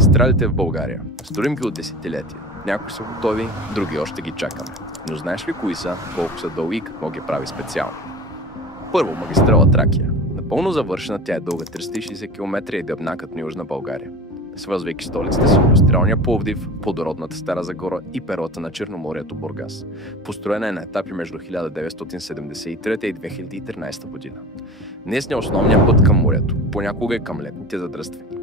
Магистралите в България. Строим ги от десетилетия. Някои са готови, други още ги чакаме. Но знаеш ли кои са, колко са дълги и какво ги прави специално? Първо, магистрала Тракия. Напълно завършена, тя е дълга 360 км и дебна като Южна България. Свързвайки столиците с индустриалния Пловдив, плодородната Стара Загора и перлата на Черноморието Бургас. Построена е на етапи между 1973 и 2013 година. Днес е основният път към морето, понякога и към летните задръствания.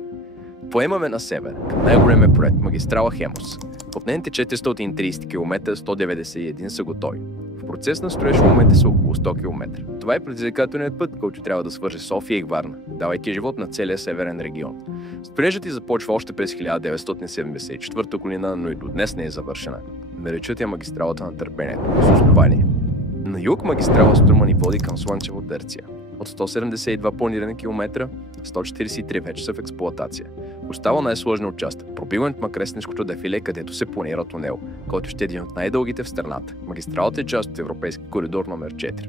Поемаме на север, към най-големия проект магистрала Хемус. От нейните 430 км 191 са готови. В процес на строеж в момента са около 100 км. Това е предизвикателният път, който трябва да свърже София и Варна, давайки живот на целия северен регион. Строежът й започва още през 1974 година, но и до днес не е завършена. Наричат я магистралата на търпението, с основание. На юг магистрала Струма ни води към Слънчево Дърция. От 172 планирани километра, 143 вече са в експлоатация. Остава най-сложният участък – пробиването на Кресненското дефиле, където се планира тунел, който ще е един от най-дългите в страната. Магистралата е част от Европейски коридор номер 4.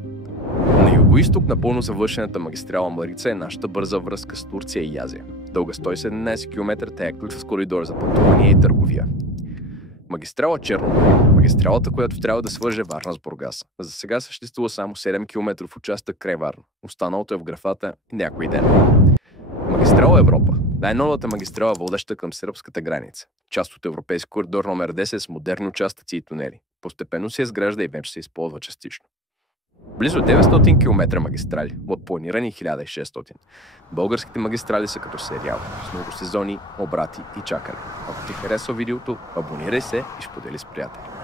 На югоизток напълно завършената магистрала Марица е нашата бърза връзка с Турция и Азия. Дълга 117 км, тя е ключ с коридор за пътуване и търговия. Магистрала Черноморието. Магистралата, която трябва да свърже Варна с Бургас. За сега съществува само 7 км участък край Варна. Останалото е в графата някой ден. Магистрала Европа. Най-новата магистрала, водеща към сръбската граница. Част от Европейски коридор номер 10 с модерни участъци и тунели. Постепенно се изгражда и вече се използва частично. Близо 900 км магистрали, от планирани 1600. Българските магистрали са като сериал, с много сезони, обрати и чакане. Ако ти харесва видеото, абонирай се и сподели с приятели.